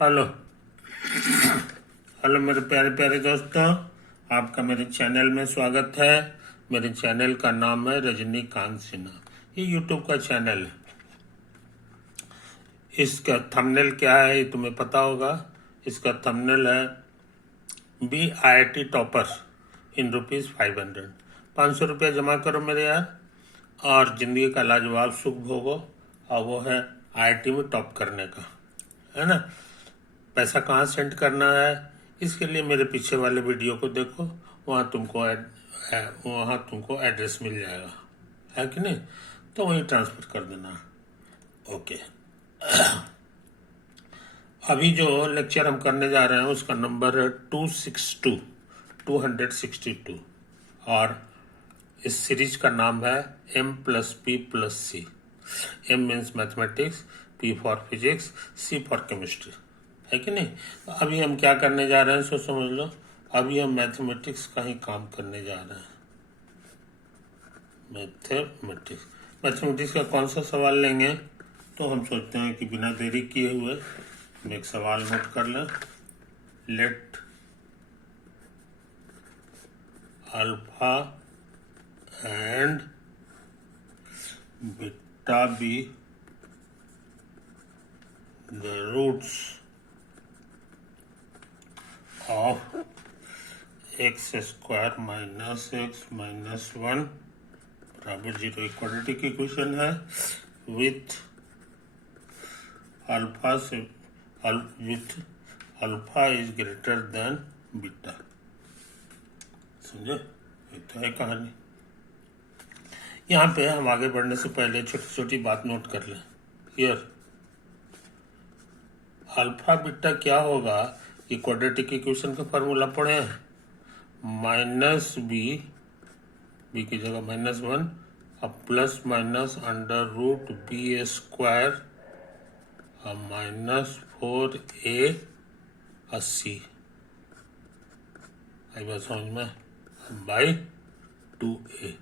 Hello hello मेरे प्यारे प्यारे दोस्तों, आपका मेरे चैनल में स्वागत है। मेरे चैनल का नाम है रजनीकांत सिन्हा। ये यूट्यूब का चैनल है। इसका थंबनेल क्या है ये तुम्हें पता होगा। इसका थंबनेल है BIT टॉपर इन ₹500। 500 जमा करो मेरे यार, और जिंदगी का लाजवाब सुख भोगो। और वो है IIT में टॉप करने का, है ना। पैसा कहाँ सेंड करना है, इसके लिए मेरे पीछे वाले वीडियो को देखो। वहाँ तुमको एड्रेस मिल जाएगा, है कि नहीं। तो वहीं ट्रांसफर कर देना। ओके। अभी जो लेक्चर हम करने जा रहे हैं उसका नंबर है 262 और इस सीरीज का नाम है M+P+C। M means mathematics, P for physics, C for chemistry, है कि नहीं। तो अभी हम क्या करने जा रहे हैं सो समझ लो। अभी हम मैथमेटिक्स का ही काम करने जा रहे हैं। मैथमेटिक्स का कौन सा सवाल लेंगे, तो हम सोचते हैं कि बिना देरी किए हुए हम एक सवाल नोट कर लें। Let alpha and beta be the roots of x² minus x minus 1 बराबर 0। क्वाड्रेटिक इक्वेशन है with alpha is greater than beta. समझे, ये तो है कहानी। यहाँ पे हम आगे बढ़ने से पहले छोटी छोटी बात नोट कर लें। हियर अल्फा बीटा क्या होगा, ये क्वाड्रेटिक इक्वेशन का फॉर्मूला पढ़े हैं। माइनस बी की जगह -1 अब plus minus under root B² -4A + C आई बात समझ में, बाई 2A।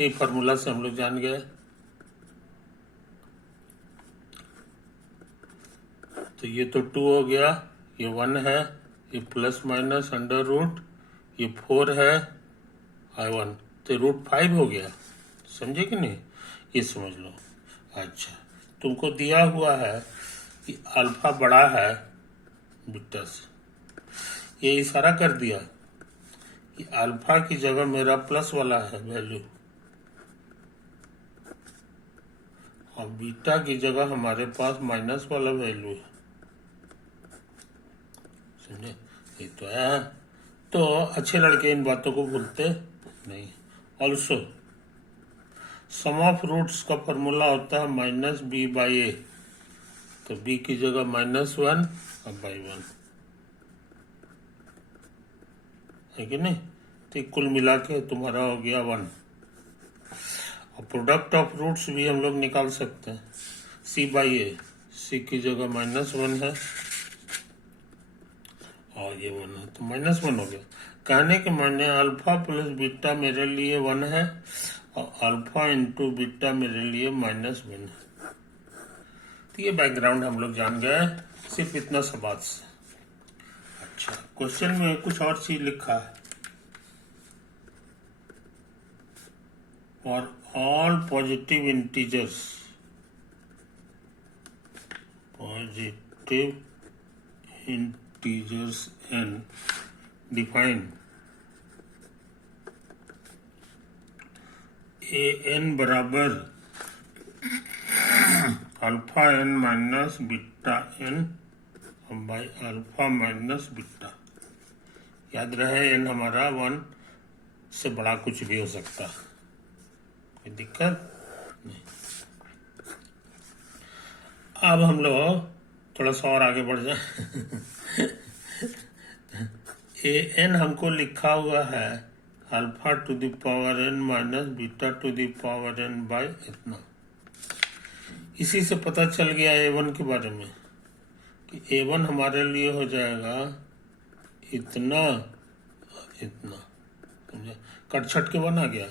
ये फॉर्मूला से हम लोग जान गए। तो ये तो 2 हो गया, ये 1 है, ये प्लस माइनस अंडर रूट, ये 4 है, I1, तो रूट 5 हो गया। समझे कि नहीं, ये समझ लो। अच्छा, तुमको दिया हुआ है कि अल्फा बड़ा है बीटा से। ये इशारा कर दिया कि अल्फा की जगह मेरा प्लस वाला है वैल्यू, और बीटा की जगह हमारे पास माइनस वाला वैल्यू है। समझे, ये तो है। तो अच्छे लड़के इन बातों को भूलते नहीं। ऑल्सो सम ऑफ रूट्स का फॉर्मूला होता है -B/A, तो B की जगह -1 और /1, है कि नहीं। तो कुल मिला के तुम्हारा हो गया 1। और प्रोडक्ट ऑफ रूट्स भी हम लोग निकाल सकते हैं। C/A, C की जगह -1 है और ये 1 है, तो -1 हो गया। कहने के माने अल्फा प्लस बीटा मेरे लिए 1 है और अल्फा इंटू बीटा मेरे लिए -1 है। तो ये बैकग्राउंड हम लोग जान गए सिर्फ इतना सा बात से। अच्छा, क्वेश्चन में कुछ और चीज लिखा है। For all positive integers n define an बराबर alpha n minus beta n by alpha minus beta. याद रहे n हमारा 1 से बड़ा कुछ भी हो सकता है, कोई दिक्कत नहीं। अब हम लोग थोड़ा सा और आगे बढ़ जाए। an हमको लिखा हुआ है alpha two the power n minus beta two the power n by इतना। इसी से पता चल गया a1 के बारे में कि a1 हमारे लिए हो जाएगा इतना इतना। समझे, कट छट के बना गया।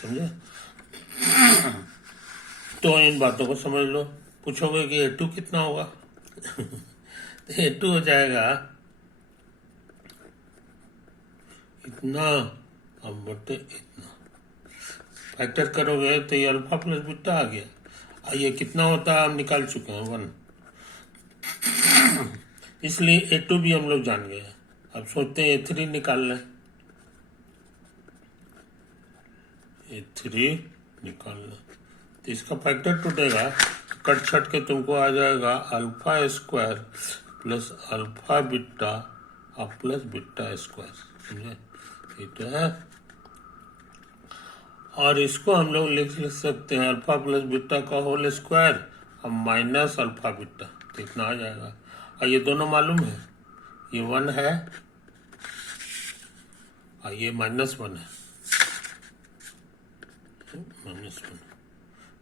समझे, तो इन बातों को समझ लो। पूछोगे कि A2 कितना होगा? तो A2 हो जाएगा इतना अब बटे इतना, फैक्टर करोगे तो ये अल्फा प्लस बीटा आ गया। ये कितना होता है हम निकाल चुके हैं 1, इसलिए A2 भी हम लोग जान गए। अब सोचते हैं A3 निकाल लें। A3 निकाल लें तो इसका फैक्टर टूटेगा, कट छट के तुमको आ जाएगा alpha square plus alpha beta और प्लस बीटा स्क्वायर, समझे? ये तो है। और इसको हम लोग लिख सकते हैं अल्फा प्लस बीटा का होल स्क्वायर और माइनस अल्फा बीटा, तो इतना आ जाएगा। और ये दोनों मालूम है, ये 1 है और ये -1 है, -1,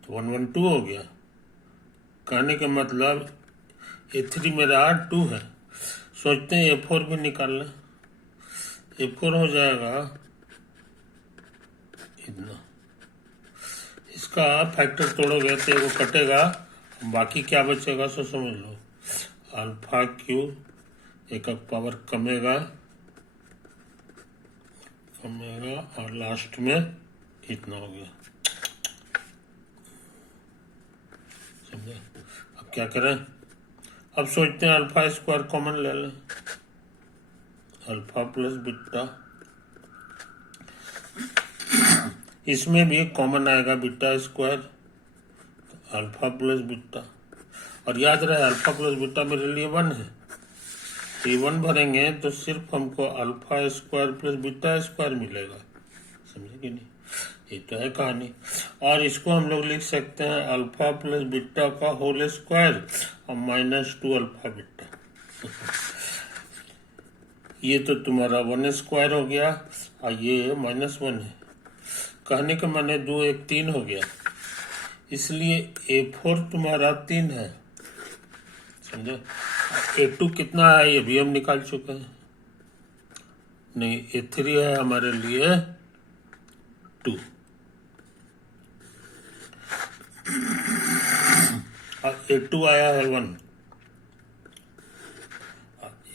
तो 1 1 2 हो गया। कहने का मतलब A3 मेरा 2 है। सोचते हैं A4 भी निकाल लें। A4 हो जाएगा इतना, इसका फैक्टर तोड़ोगे तो वो कटेगा, बाकी क्या बचेगा सो समझ लो। अल्फा क्यू एक पावर कमेगा और लास्ट में इतना हो गया, समझे? अब क्या करें? अब सोचते हैं अल्फा स्क्वायर कॉमन ले लें, अल्फा प्लस बीटा, इसमें भी कॉमन आएगा beta square, alpha plus beta. और याद रहे अल्फा प्लस बीटा मेरे लिए 1 है, तो ये 1 भरेंगे तो सिर्फ हमको alpha square plus beta square मिलेगा, समझे कि नहीं? ये तो है कहानी। और इसको हम लोग लिख सकते हैं अल्फा प्लस बीटा का होल स्क्वायर और -2 अल्फा बीटा। ये तो तुम्हारा 1 स्क्वायर हो गया और ये -1 है। कहने का मैंने 2 1 3 हो गया, इसलिए A4 तुम्हारा 3 है, समझे? A2 कितना है ये भी हम निकाल चुके हैं। नहीं, A3 है हमारे लिए 2 और A2 आया है 1,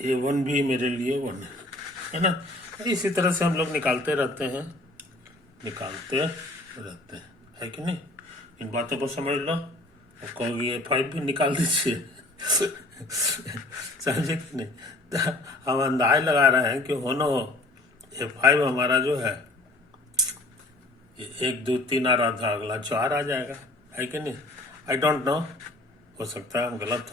A1 भी मेरे लिए 1 है ना? इसी तरह से हम लोग निकालते रहते हैं है कि नहीं? इन बातों को समझ लो और कहोगे A5 भी निकाल दीजिए। समझे कि नहीं? तो हम अंदाज लगा रहे हैं कि हो न हो A5 हमारा जो है 1 2 3 आ रहा था, अगला 4 आ जाएगा, है कि नहीं? आई डोंट नो, हो सकता है हम गलत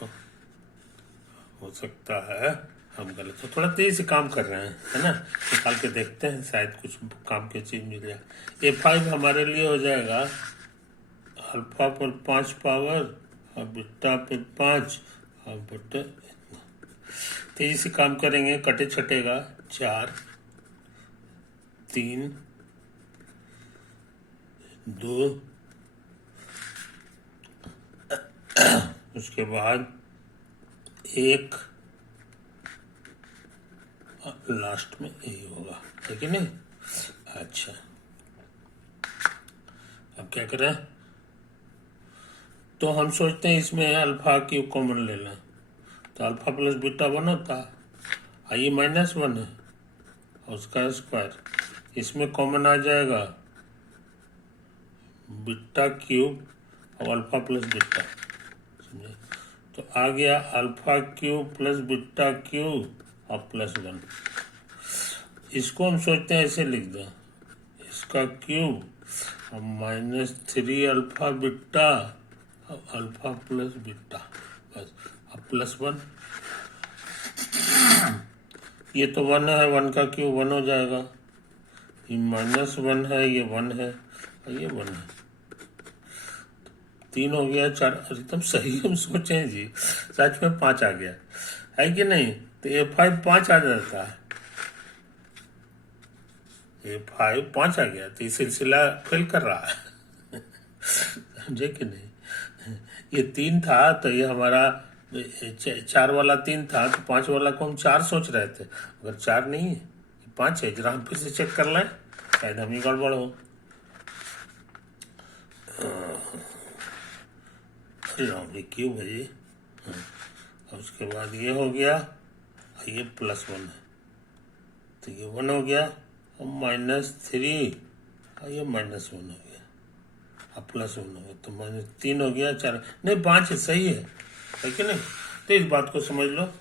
हो सकता है हम गलत हो, थोड़ा तेज से काम कर रहे हैं, है ना? निकाल के देखते हैं, शायद कुछ काम की चीज मिल जाए। A5 हमारे लिए हो जाएगा अल्फा पर 5 पावर और बीटा पे 5 और बटे इतना। तेजी से काम करेंगे, कटे छटेगा 4 3 2, उसके बाद 1, लास्ट में यही होगा, है कि नहीं? अच्छा, अब क्या करें? तो हम सोचते हैं इसमें अल्फा क्यूब कॉमन ले लें, तो अल्फा प्लस बीटा 1 होता है, ये -1 है और उसका स्क्वायर, इसमें कॉमन आ जाएगा बीटा क्यूब और अल्फा प्लस बीटा, समझे? तो आ गया alpha cube plus beta cube और +1। इसको हम सोचते हैं ऐसे लिख दें, इसका क्यूब और -3 अल्फा बीटा और अल्फा प्लस बीटा, बस। अब +1, ये तो 1 है, 1 का क्यूब 1 हो जाएगा, ये -1 है, ये 1 है और ये 1 है, 3 हो गया, 4, एकदम सही हम सोचे हैं जी, सच में 5 आ गया, है कि नहीं? तो A5 5 आ जाता है, A5 5 आ गया, तो ये सिलसिला फेल कर रहा है। समझे कि नहीं? ये 3 था तो ये हमारा 4 वाला 3 था, तो 5 वाला को हम 4 सोच रहे थे, अगर 4 नहीं है 5 है। जरा हम फिर से चेक कर लें, शायद हम ही गड़बड़ हो। राउंड क्यों भाई। हाँ, और उसके बाद ये हो गया, ये +1 है तो ये 1 हो गया, और -3 और ये -1 हो गया, अब +1 हो गया तो -3 हो गया, 4 नहीं 5 है, सही है कि नहीं। तो इस बात को समझ लो,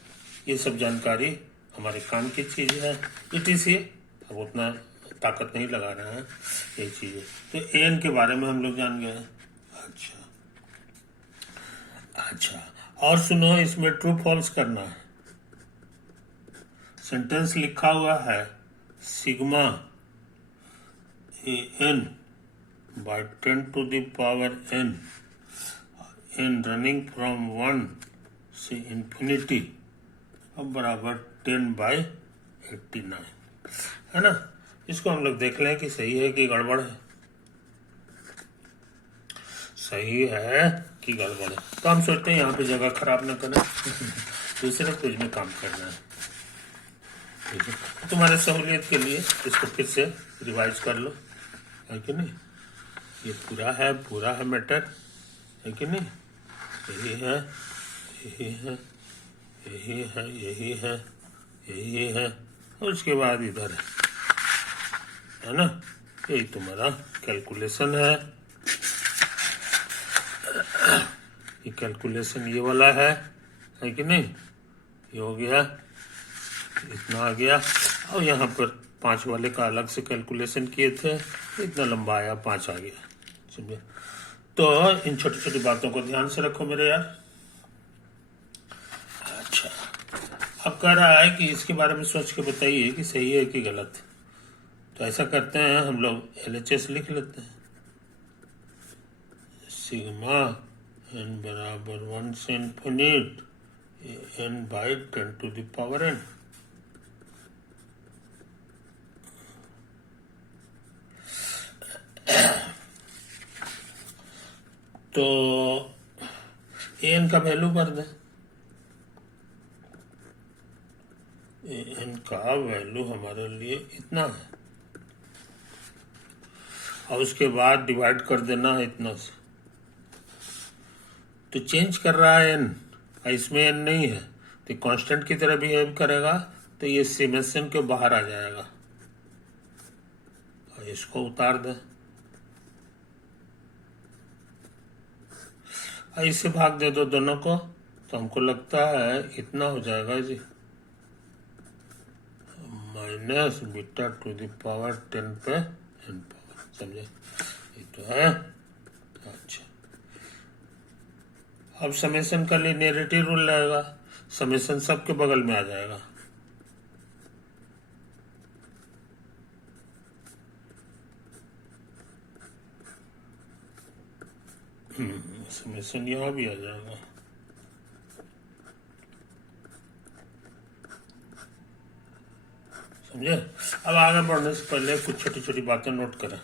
ये सब जानकारी हमारे काम की चीज़ है, इसी अब उतना ताकत नहीं लगा रहे हैं, यही चीज़ है। तो एन के बारे में हम लोग जान गए। अच्छा, और सुनो, इसमें ट्रू फॉल्स करना है। सेंटेंस लिखा हुआ है sigma an by 10⁻n running from 1 से इंफिनिटी अब बराबर 10/89 है ना। इसको हम लोग देख लें कि सही है कि गड़बड़ है, सही है कि गड़बड़ है। तो हम सोचते हैं यहाँ पे जगह खराब ना करें, दूसरे पेज में काम करना है। ठीक है, तुम्हारे सहूलियत के लिए इसको फिर से रिवाइज कर लो, है कि नहीं। ये पूरा है मैटर, है कि नहीं। यही है, यही है, यही है, यही है, यही है, और उसके बाद इधर है ना। यही तुम्हारा कैलकुलेशन है। ये कैलकुलेशन ये वाला है कि नहीं। ये हो गया, इतना आ गया, और यहाँ पर 5 वाले का अलग से कैलकुलेशन किए थे, इतना लंबा आया, 5 आ गया, समझे। तो इन छोटी छोटी बातों को ध्यान से रखो मेरे यार। अच्छा, अब कह रहा है कि इसके बारे में सोच के बताइए कि सही है कि गलत। तो ऐसा करते हैं, हम लोग LHS लिख लेते हैं। सिग्मा n बराबर 1 से इन्फिनिट n/10⁻n। तो an का वैल्यू कर दें। an का वैल्यू हमारे लिए इतना है, और उसके बाद डिवाइड कर देना है इतना से। तो चेंज कर रहा है n, इसमें n नहीं है तो कांस्टेंट की तरह बिहेव करेगा, तो ये समेशन के बाहर आ जाएगा, और इसको उतार दें, और इससे भाग दे दो दोनों को, तो हमको लगता है इतना हो जाएगा जी, -β⁻10 पे n पावर, समझे। ये तो है। अच्छा, अब समेशन का लिनियरिटी रूल रहेगा, समेशन सबके बगल में आ जाएगा। समेशन यहाँ भी आ जाएगा। समझे। अब आगे बढ़ने से पहले कुछ छोटी छोटी बातें नोट करें।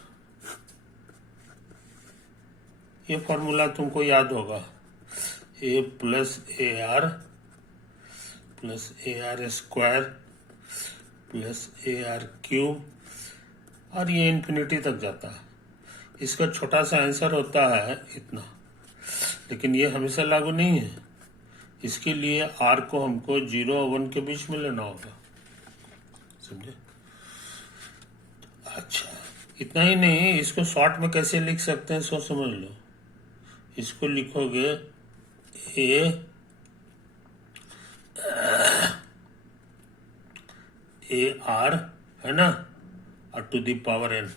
ये फॉर्मूला तुमको याद होगा, a + AR + AR² + AR³ और ये इन्फिनिटी तक जाता है। इसका छोटा सा आंसर होता है इतना, लेकिन ये हमेशा लागू नहीं है। इसके लिए r को हमको 0 और 1 के बीच में लेना होगा, समझे। अच्छा, इतना ही नहीं, इसको शॉर्ट में कैसे लिख सकते हैं सो समझ लो। इसको लिखोगे AR है ना, और टू दी पावर n।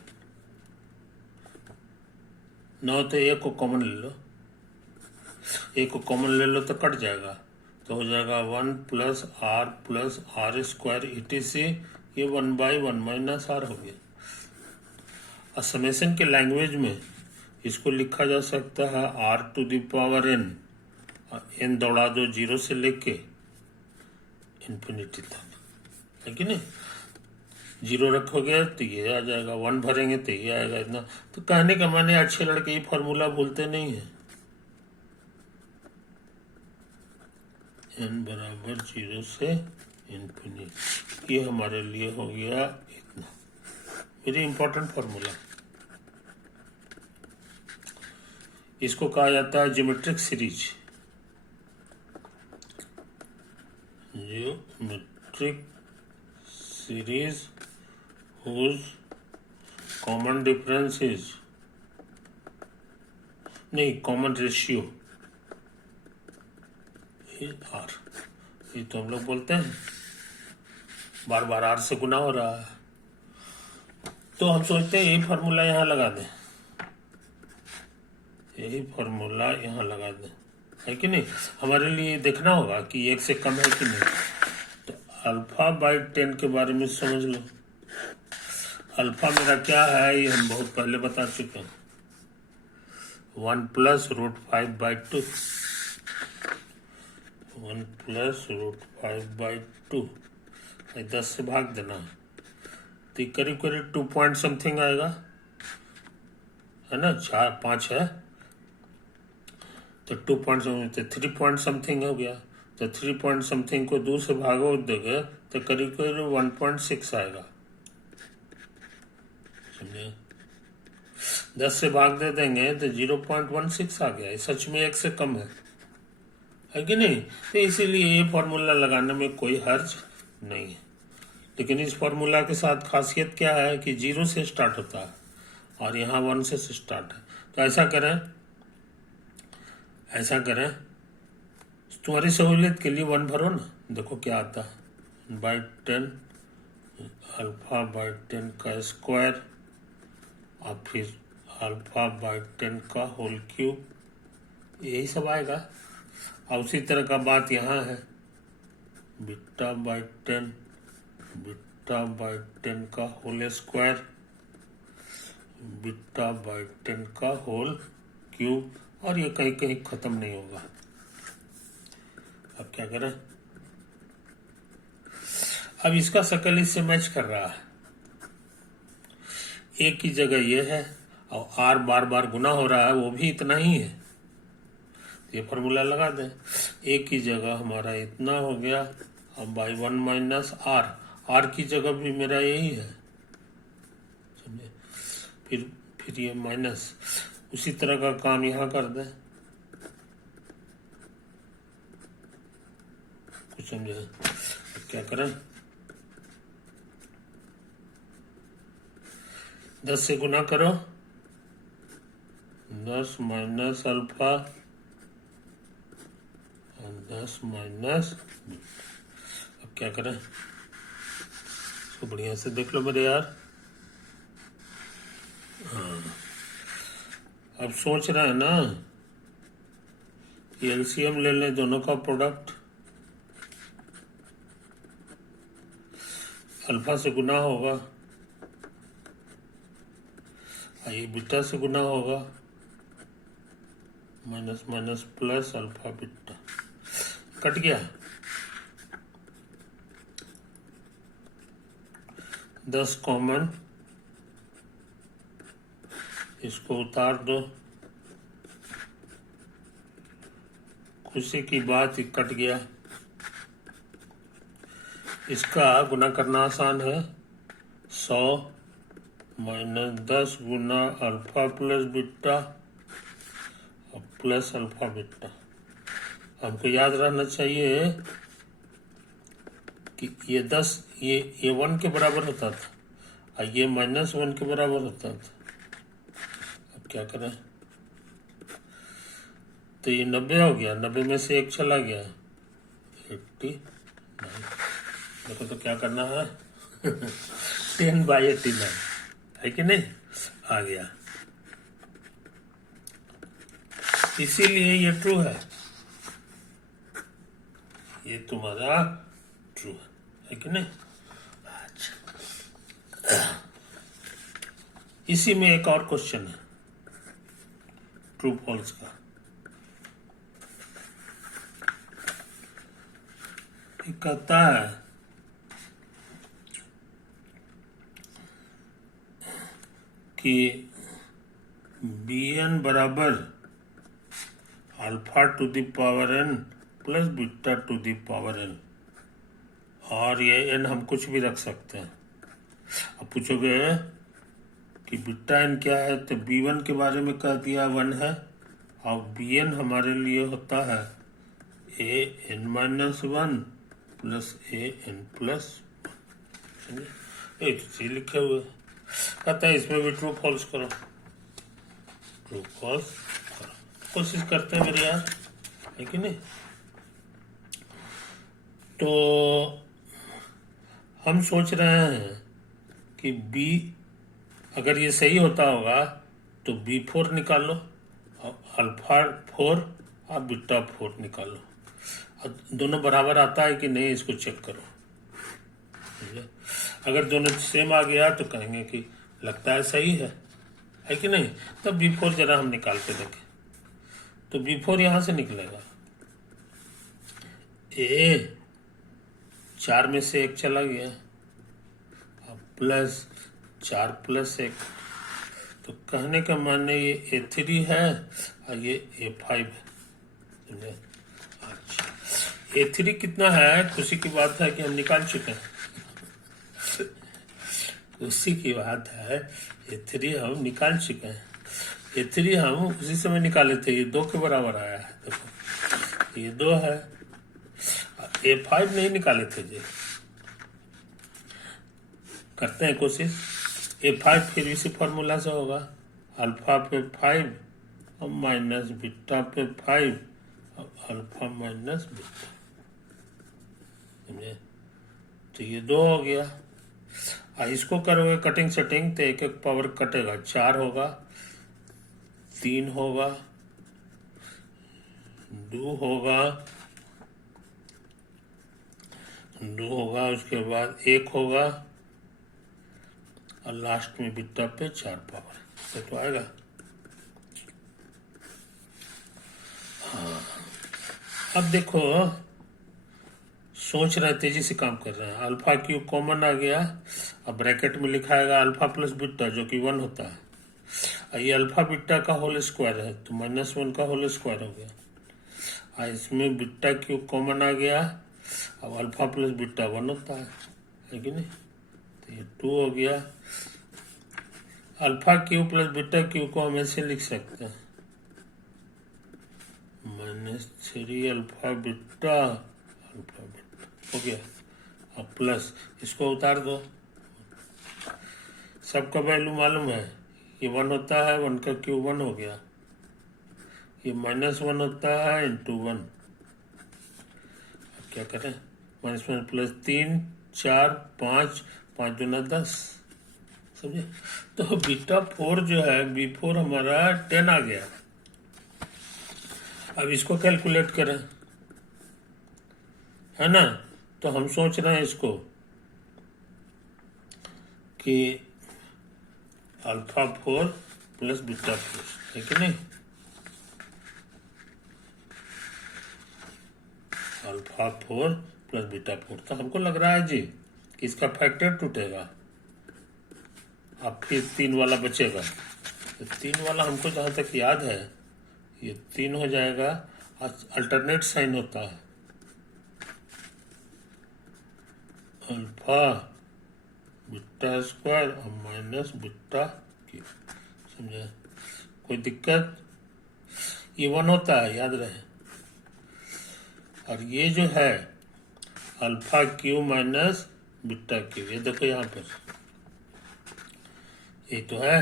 न तो ए को कॉमन ले लो, ए को कॉमन ले लो तो कट जाएगा, तो हो जाएगा 1 + R + R² etc। ये 1/1 - R हो गया। और समेशन के लैंग्वेज में इसको लिखा जा सकता है R⁴n, n दौड़ा दो 0 से लेके इन्फिनिटी तक, है कि नहीं। 0 रखोगे तो ये आ जाएगा, 1 भरेंगे तो ये आएगा, इतना। तो कहने का माने अच्छे लड़के ये फॉर्मूला भूलते नहीं है। n बराबर 0 से इन्फिनिटी, ये हमारे लिए हो गया इतना, वेरी इंपॉर्टेंट फॉर्मूला। इसको कहा जाता है geometric series. Geometric series whose common difference is, नहीं, कॉमन रेशियो इज आर। ये तो हम लोग बोलते हैं, बार बार आर से गुना हो रहा है, तो हम सोचते हैं यही फार्मूला यहाँ लगा दें, यही फार्मूला यहाँ लगा दें, है कि नहीं। हमारे लिए देखना होगा कि 1 से कम है कि नहीं। तो अल्फा बाई 10 के बारे में समझ लो। अल्फा मेरा क्या है ये हम बहुत पहले बता चुके हैं, 1 plus root 5 by 2, 1 plus root 5 by 2, 10 से भाग देना है, तो करीब करीब 2 पॉइंट समथिंग आएगा, है ना। 4 5 है तो 2 पॉइंट समथिंग, 3 पॉइंट समथिंग हो गया। तो 3 पॉइंट समथिंग को 2 से भागो दोगे तो करीब करीब 1.6 आएगा, समझे। 10 से भाग दे देंगे तो 0.16 आ गया। सच में 1 से कम है कि नहीं। तो इसीलिए ये फॉर्मूला लगाने में कोई हर्ज नहीं है। लेकिन इस फॉर्मूला के साथ खासियत क्या है कि 0 से स्टार्ट होता है और यहाँ 1 से स्टार्ट है। तो ऐसा करें, तुम्हारी सहूलियत के लिए 1 भरो ना, देखो क्या आता है। बाई 10 अल्फा बाई 10 का स्क्वायर और फिर अल्फा बाई 10 का होल क्यूब, यही सब आएगा। और उसी तरह का बात यहाँ है, बीटा बाई 10, बीटा बाई 10 का होल स्क्वायर, बीटा बाई 10 का होल क्यूब, और ये कहीं कहीं खत्म नहीं होगा। अब क्या करें, अब इसका शकल इससे मैच कर रहा है, एक की जगह ये है और आर बार बार गुना हो रहा है, वो भी इतना ही है। ये फॉर्मूला लगा दें, एक की जगह हमारा इतना हो गया, अब बाई 1 माइनस आर, आर की जगह भी मेरा यही है, समझे। फिर ये माइनस, उसी तरह का काम यहाँ कर दें, कुछ समझे। क्या करें, 10 से गुना करो, 10 माइनस अल्फा और 10 माइनस। अब क्या करें, इसको बढ़िया से देख लो मेरे यार। हाँ, अब सोच रहे हैं ना एलसीएम ले लें दोनों का प्रोडक्ट, अल्फा से गुना होगा, ये बीटा से गुना होगा, minus minus plus alpha beta, cut गया। 10 कॉमन, इसको उतार दो, खुशी की बात ही कट गया। इसका गुना करना आसान है, 100 माइनस 10 गुना अल्फा प्लस बीटा और प्लस अल्फा बीटा। हमको याद रहना चाहिए कि ये 10 ये 1 के बराबर होता था और ये -1 के बराबर होता था। अब क्या करें, तो ये 90 हो गया, 90 में से 1 चला गया, 89। देखो तो क्या करना है 10/89 है कि नहीं, आ गया। इसीलिए ये ट्रू है, ये तुम्हारा ट्रू है कि नहीं। अच्छा, इसी में एक और क्वेश्चन है ट्रू फॉल्स का। कहता है कि bn बराबर alpha two the power n plus beta two the power n, और ये n हम कुछ भी रख सकते हैं। अब पूछोगे कि बीटा n क्या है, तो b1 के बारे में कह दिया 1 है और बी एन हमारे लिए होता है A N minus one plus A N plus, समझे, एक सी लिखे हुए कहता है इसमें भी ट्रू फॉल्स करो, ट्रू फॉल्स करो, कोशिश करते हैं मेरे यार, है कि नहीं। तो हम सोच रहे हैं कि बी अगर ये सही होता होगा तो B4 निकालो और अल्फा 4 और बीटा 4 निकालो, और दोनों बराबर आता है कि नहीं इसको चेक करो, अगर दोनों सेम आ गया तो कहेंगे कि लगता है सही है कि नहीं। तब B4 जरा हम निकाल के देखें, तो B4 यहां से निकलेगा, ए 4 में से 1 चला गया, प्लस 4 प्लस 1, तो कहने का माने ये A3 है और ये A5 है। अच्छा, A3 कितना है, खुशी की बात है कि हम निकाल चुके हैं, खुशी की बात है A3 हम निकाल चुके हैं। A3 हम उसी समय निकाले थे, ये 2 के बराबर आया है, देखो ये 2 है, A5 नहीं निकाले थे जी। करते हैं कोशिश, A5 फिर इसी फॉर्मूला से होगा, अल्फा पे 5 और माइनस बीटा पे 5 और अल्फा माइनस बीटा, समझे, तो ये 2 हो गया। इसको करोगे कटिंग सेटिंग तो एक एक पावर कटेगा, 4 होगा, 3 होगा, 2 होगा, 2 होगा, उसके बाद 1 होगा और लास्ट में बीटा पे 4 पावर, तो आएगा। हाँ, अब देखो सोच रहे तेजी से काम कर रहे हैं, अल्फा क्यूब कॉमन आ गया, अब ब्रैकेट में लिखाएगा अल्फा प्लस बीटा जो कि 1 होता है, और ये अल्फा बीटा का होल स्क्वायर है तो -1 का होल स्क्वायर हो गया, और इसमें बीटा क्यूब कॉमन आ गया, अब अल्फा प्लस बीटा 1 होता है कि नहीं, तो ये 2 हो गया। Alpha cube plus beta cube को हम ऐसे लिख सकते हैं -3 अल्फा बीटा हो गया, अब प्लस इसको उतार दो, सबका वैल्यू मालूम है, ये 1 होता है, 1 का क्यूब 1 हो गया, ये -1 होता है इंटू 1, अब क्या करें, -1 प्लस 3 4 5 5 दूना 10, समझे, तो बीटा 4 जो है B4 हमारा 10 आ गया। अब इसको कैलकुलेट करें, है ना, तो हम सोच रहे हैं इसको कि अल्फा 4 प्लस बीटा 4, है कि नहीं, अल्फा 4 प्लस बीटा 4, तो हमको लग रहा है जी कि इसका फैक्टर टूटेगा, अब फिर 3 वाला बचेगा, तो 3 वाला हमको जहाँ तक याद है ये 3 हो जाएगा, अल्टरनेट साइन होता है, अल्फा बीटा स्क्वायर और माइनस बीटा क्यूब, समझे, कोई दिक्कत, ये 1 होता है याद रहे, और ये जो है alpha cube minus beta cube, ये देखो यहाँ पर ये तो है,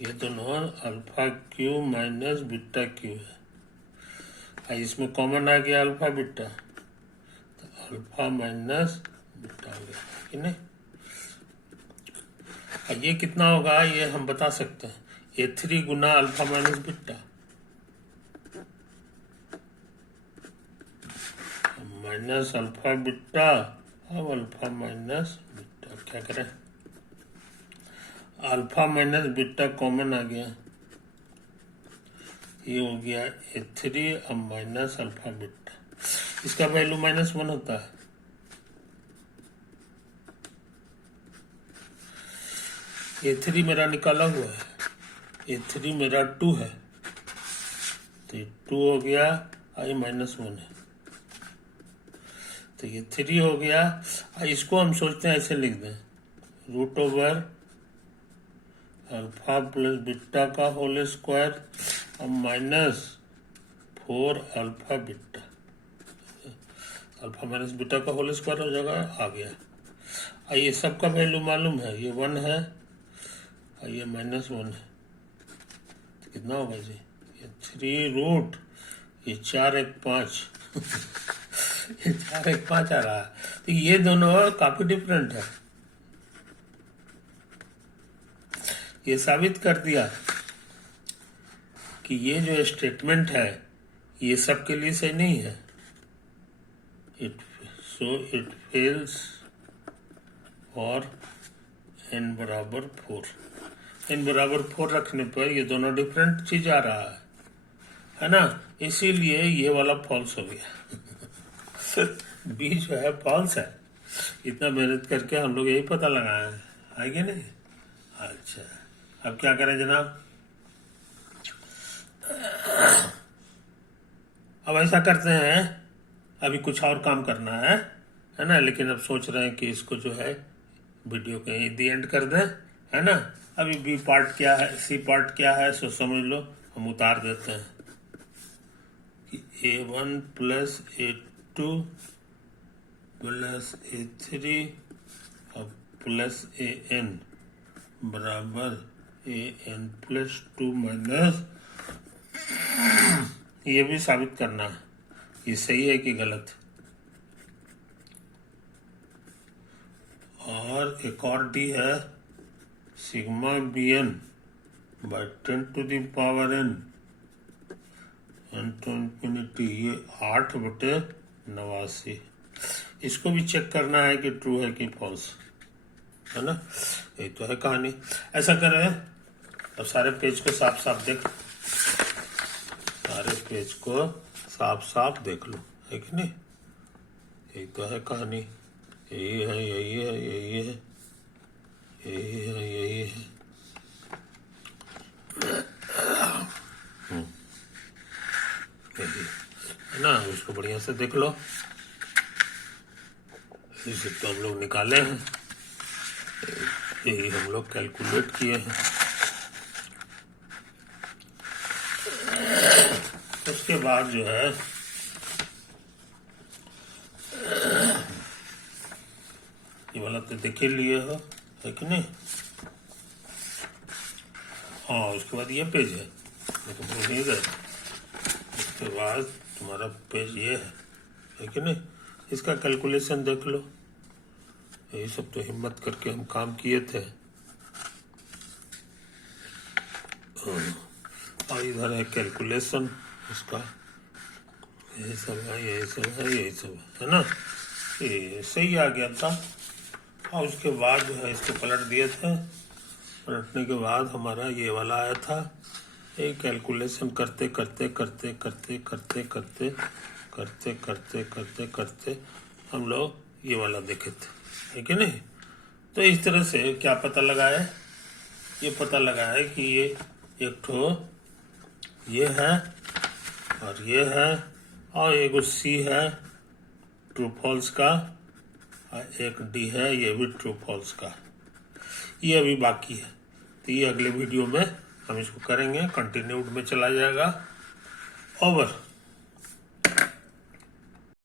ये दोनों alpha cube minus beta cube है, इसमें कॉमन आ गया अल्फा बीटा, तो अल्फा माइनस बीटा हो गया कि नहीं, और ये कितना होगा ये हम बता सकते हैं, A3 गुना alpha minus beta, minus alpha beta अब अल्फा माइनस बीटा, क्या करें, अल्फा माइनस बीटा कॉमन आ गया, ये हो गया A3 अब माइनस अल्फा बीटा, इसका वैल्यू -1 होता है, A3 मेरा निकाला हुआ है, A3 मेरा 2 है, तो ये 2 हो गया, आई -1 है, तो ये 3 हो गया, इसको हम सोचते हैं ऐसे लिख दें, √ओवर अल्फा प्लस बीटा का होल स्क्वायर और minus 4 alpha beta, alpha minus beta का होल स्क्वायर हो जाएगा, आ गया। और ये सब का वैल्यू मालूम है, ये 1 है और ये -1 है, तो कितना होगा जी? ये 3 रूट, ये 4 1 5 ये 4 1 5 आ रहा है। तो ये दोनों काफी डिफरेंट है। ये साबित कर दिया कि ये जो स्टेटमेंट है ये सबके लिए सही नहीं है। इट फेल्स और n बराबर 4, n बराबर 4 रखने पर ये दोनों डिफरेंट चीज आ रहा है ना, इसीलिए ये वाला फॉल्स हो गया। बी जो है फॉल्स है। इतना मेहनत करके हम लोग यही पता लगाए हैं, है कि नहीं? अच्छा, अब क्या करें जनाब? अब ऐसा करते हैं, अभी कुछ और काम करना है ना, लेकिन अब सोच रहे हैं कि इसको जो है वीडियो के दी एंड कर दें, है ना। अभी बी पार्ट क्या है, सी पार्ट क्या है, सो समझ लो, हम उतार देते हैं कि A1 plus A2 plus A3 और प्लस AN बराबर AN प्लस 2 माइनस, ये भी साबित करना है ये सही है कि गलत। और एक और डी है, sigma BN by 10 to the power n to infinity, ये 8/89। इसको भी चेक करना है कि ट्रू है कि फॉल्स, है ना। ये तो है कहानी। ऐसा करें, अब सारे पेज को साफ साफ देख, सारे पेज को साफ साफ देख लो, है कि नहीं? यही तो है कहानी, यही है, यही है, यही है, यही है, यही है। यही है ना, इसको बढ़िया से देख लो। इसे तो हम लोग निकाले हैं, यही हम लोग कैलकुलेट किए हैं। उसके बाद जो है ये वाला तो देख ही लिए हो, है कि नहीं? हाँ, उसके बाद ये पेज है, मैं तो भूल नहीं गए। उसके बाद तुम्हारा पेज ये है कि नहीं? इसका कैलकुलेशन देख लो। यही सब तो हिम्मत करके हम काम किए थे। और इधर है कैलकुलेशन इसका, यही सब है, यही सब है, यही सब है ना। ये सही आ गया था। और उसके बाद जो है इसको पलट दिए थे, पलटने के बाद हमारा ये वाला आया था। ये कैलकुलेशन करते करते करते करते करते करते करते करते करते करते हम लोग ये वाला देखे थे, है कि नहीं? तो इस तरह से क्या पता लगा है? ये पता लगा है कि ये एक ठो ये है और ये है, और एक सी है ट्रू फॉल्स का, और एक डी है ये भी ट्रू फॉल्स का। ये अभी बाकी है, तो ये अगले वीडियो में हम इसको करेंगे, कंटिन्यूड में चला जाएगा। ओवर।